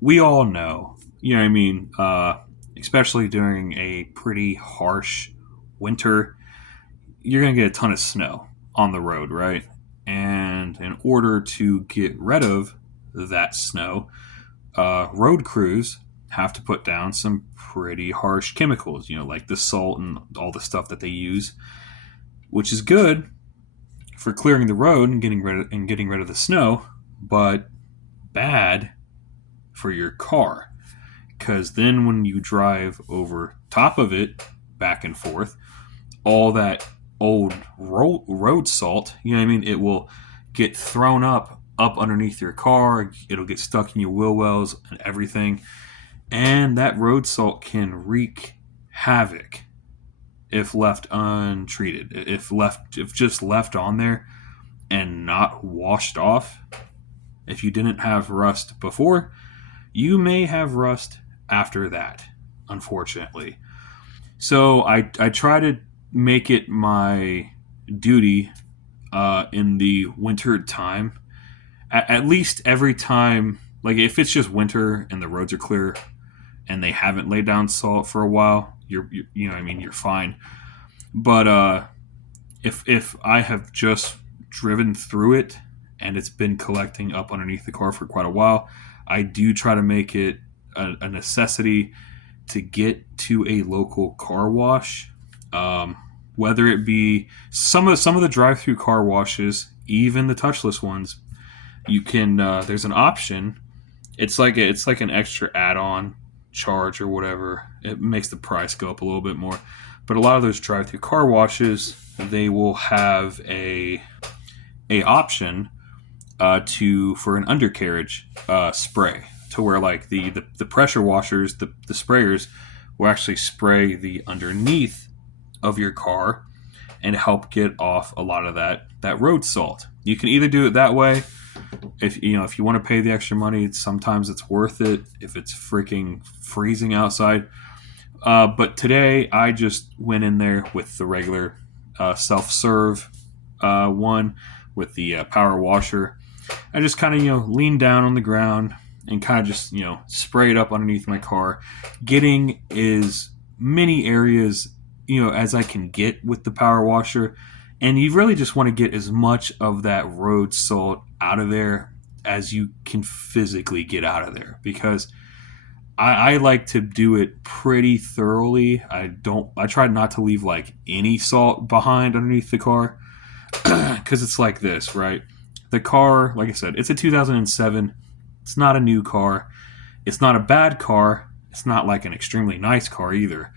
we all know, you know what I mean? Especially during a pretty harsh winter, you're going to get a ton of snow on the road, right? And in order to get rid of that snow, road crews have to put down some pretty harsh chemicals, like the salt and all the stuff that they use, which is good for clearing the road and getting rid of the snow, but bad for your car because then when you drive over top of it back and forth, all that old road salt, you know what I mean? It will get thrown up underneath your car. It'll get stuck in your wheel wells and everything. And that road salt can wreak havoc if left untreated. If just left on there and not washed off. If you didn't have rust before, you may have rust after that, unfortunately. So I try to make it my duty in the winter time. At least every time, like if it's just winter and the roads are clear and they haven't laid down salt for a while, you know what I mean, you're fine. But if I have just driven through it and it's been collecting up underneath the car for quite a while, I do try to make it a necessity to get to a local car wash. Um, Whether it be some of the drive-through car washes, even the touchless ones, you can. There's an option. It's like an extra add-on charge or whatever. It makes the price go up a little bit more. But a lot of those drive-through car washes, they will have a option to for an undercarriage spray to where like the pressure washers, the sprayers will actually spray the underneath of your car and help get off a lot of that road salt. You can either do it that way. If you want to pay the extra money, sometimes it's worth it if it's freaking freezing outside. But today I just went in there with the regular self-serve one with the power washer. I just kind of leaned down on the ground and kind of just spray it up underneath my car, getting as many areas as I can get with the power washer. And you really just want to get as much of that road salt out of there as you can physically get out of there because I like to do it pretty thoroughly. I try not to leave like any salt behind underneath the car because it's like this, right? The car, like I said, it's a 2007. It's not a new car. It's not a bad car. It's not like an extremely nice car either.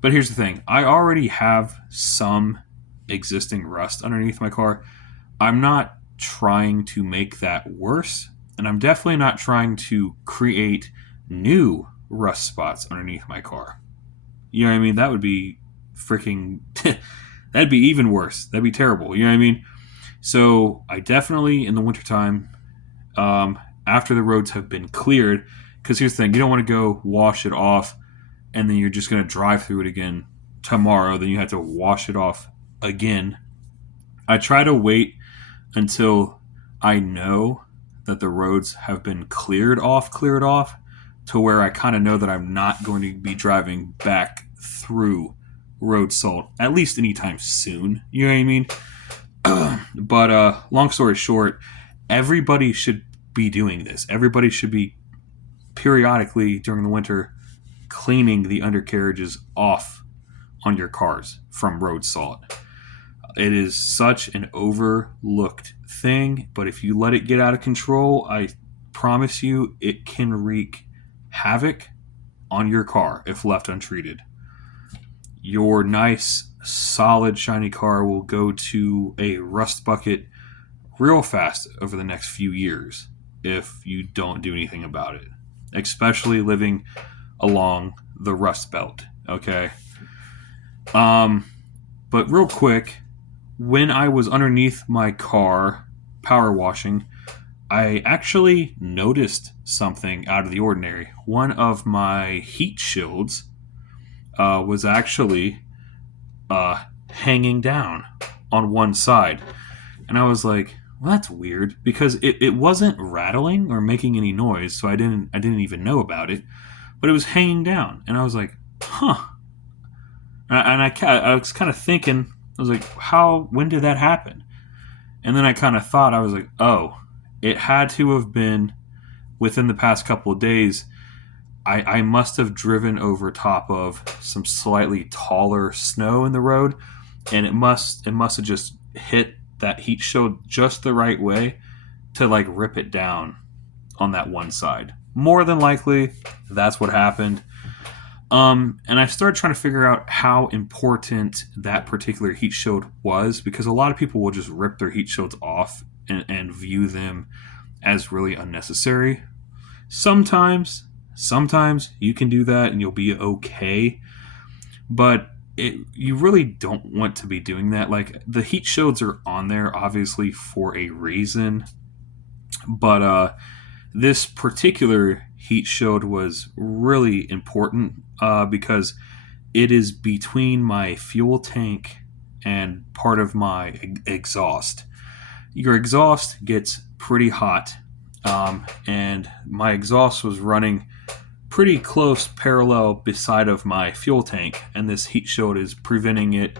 But here's the thing. I already have some existing rust underneath my car. I'm not trying to make that worse, and I'm definitely not trying to create new rust spots underneath my car. You know what I mean? That would be freaking that'd be even worse. That'd be terrible. You know what I mean? So I definitely in the wintertime, after the roads have been cleared, because here's the thing, you don't want to go wash it off and then you're just going to drive through it again tomorrow. Then you have to wash it off again. I try to wait until I know that the roads have been cleared off, to where I kind of know that I'm not going to be driving back through road salt, at least anytime soon. You know what I mean? But long story short, everybody should be doing this. Everybody should be periodically during the winter cleaning the undercarriages off on your cars from road salt. It is such an overlooked thing, but if you let it get out of control, I promise you it can wreak havoc on your car if left untreated. Your nice, solid, shiny car will go to a rust bucket real fast over the next few years if you don't do anything about it, especially living along the rust belt. Okay. But real quick, when I was underneath my car power washing, I actually noticed something out of the ordinary. One of my heat shields was actually hanging down on one side. And I was like, well, that's weird because it wasn't rattling or making any noise, so I didn't even know about it. But it was hanging down, and I was like, huh. I was kind of thinking, I was like, how? When did that happen? And then I kind of thought, I was like, oh, it had to have been within the past couple of days. I must have driven over top of some slightly taller snow in the road, and it must have just hit that heat shield just the right way to like rip it down on that one side. More than likely, that's what happened. And I started trying to figure out how important that particular heat shield was because a lot of people will just rip their heat shields off and view them as really unnecessary. Sometimes you can do that and you'll be okay, but you really don't want to be doing that. Like the heat shields are on there obviously for a reason, but this particular heat shield was really important because it is between my fuel tank and part of my exhaust. Your exhaust gets pretty hot, and my exhaust was running pretty close parallel beside of my fuel tank, and this heat shield is preventing it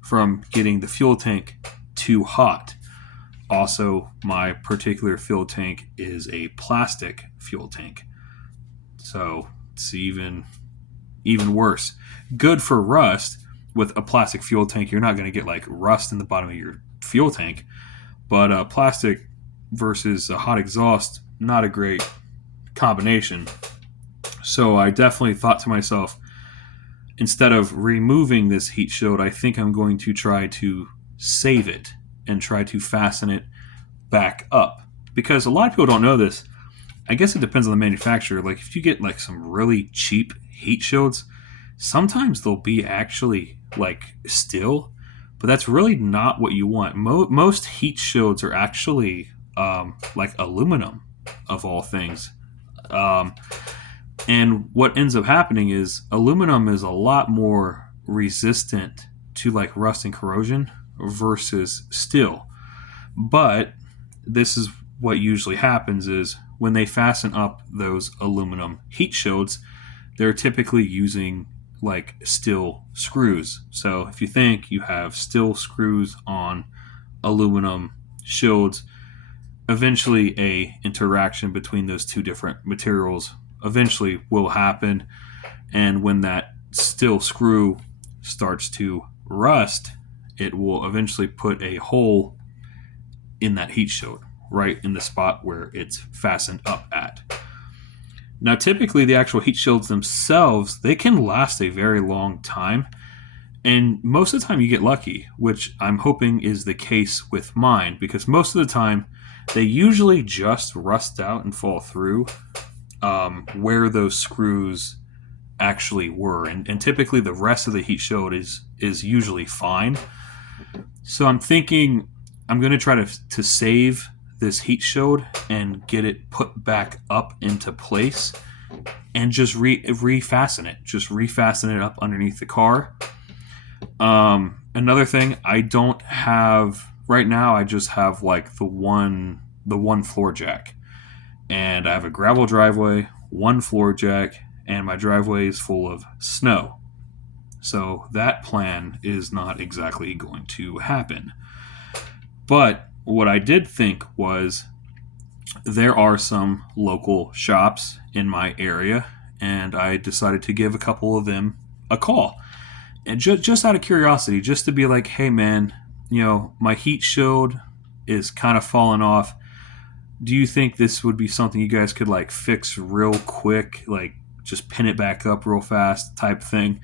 from getting the fuel tank too hot. Also, my particular fuel tank is a plastic fuel tank, so it's even worse. Good for rust. With a plastic fuel tank, you're not going to get like rust in the bottom of your fuel tank, but plastic versus a hot exhaust, not a great combination. So I definitely thought to myself, instead of removing this heat shield, I think I'm going to try to save it and try to fasten it back up. Because a lot of people don't know this. I guess it depends on the manufacturer. Like if you get like some really cheap heat shields, sometimes they'll be actually like steel, but that's really not what you want. Most heat shields are actually like aluminum, of all things. Um, and what ends up happening is aluminum is a lot more resistant to like rust and corrosion versus steel. But this is what usually happens is when they fasten up those aluminum heat shields, they're typically using like steel screws. So if you think you have steel screws on aluminum shields, eventually a interaction between those two different materials eventually will happen, and when that steel screw starts to rust, it will eventually put a hole in that heat shield right in the spot where it's fastened up at. Now typically the actual heat shields themselves, they can last a very long time, and most of the time you get lucky, which I'm hoping is the case with mine, because most of the time they usually just rust out and fall through where those screws actually were, and typically the rest of the heat shield is usually fine. So I'm thinking I'm going to try to save this heat shield and get it put back up into place and just refasten it. Just refasten it up underneath the car. Another thing, I don't have right now. I just have like the one floor jack, and I have a gravel driveway, one floor jack, and my driveway is full of snow. So that plan is not exactly going to happen. But what I did think was there are some local shops in my area, and I decided to give a couple of them a call. And just out of curiosity, just to be like, hey man, my heat shield is kind of falling off. Do you think this would be something you guys could like fix real quick, like just pin it back up real fast type thing?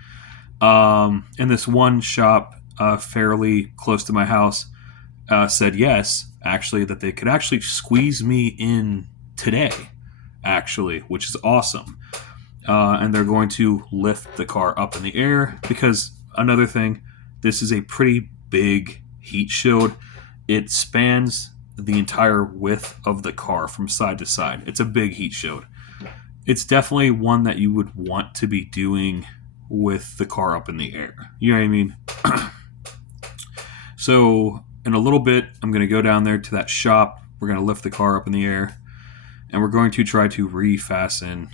And this one shop fairly close to my house said yes, actually, that they could actually squeeze me in today, actually, which is awesome. And they're going to lift the car up in the air because another thing, this is a pretty big heat shield. It spans the entire width of the car from side to side. It's a big heat shield. It's definitely one that you would want to be doing with the car up in the air. You know what I mean? So in a little bit, I'm going to go down there to that shop. We're going to lift the car up in the air, and we're going to try to refasten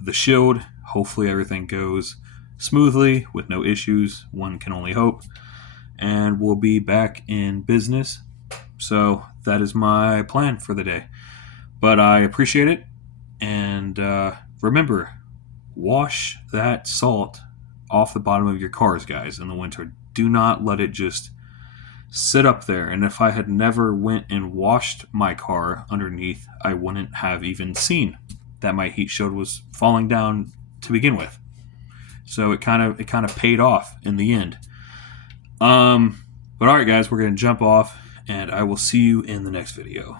the shield. Hopefully everything goes smoothly with no issues. One can only hope. And we'll be back in business. So that is my plan for the day. But I appreciate it. And remember, wash that salt off the bottom of your cars, guys, in the winter. Do not let it just sit up there. And if I had never went and washed my car underneath, I wouldn't have even seen that my heat shield was falling down to begin with. So it kind of paid off in the end. But all right, guys, we're gonna jump off, and I will see you in the next video.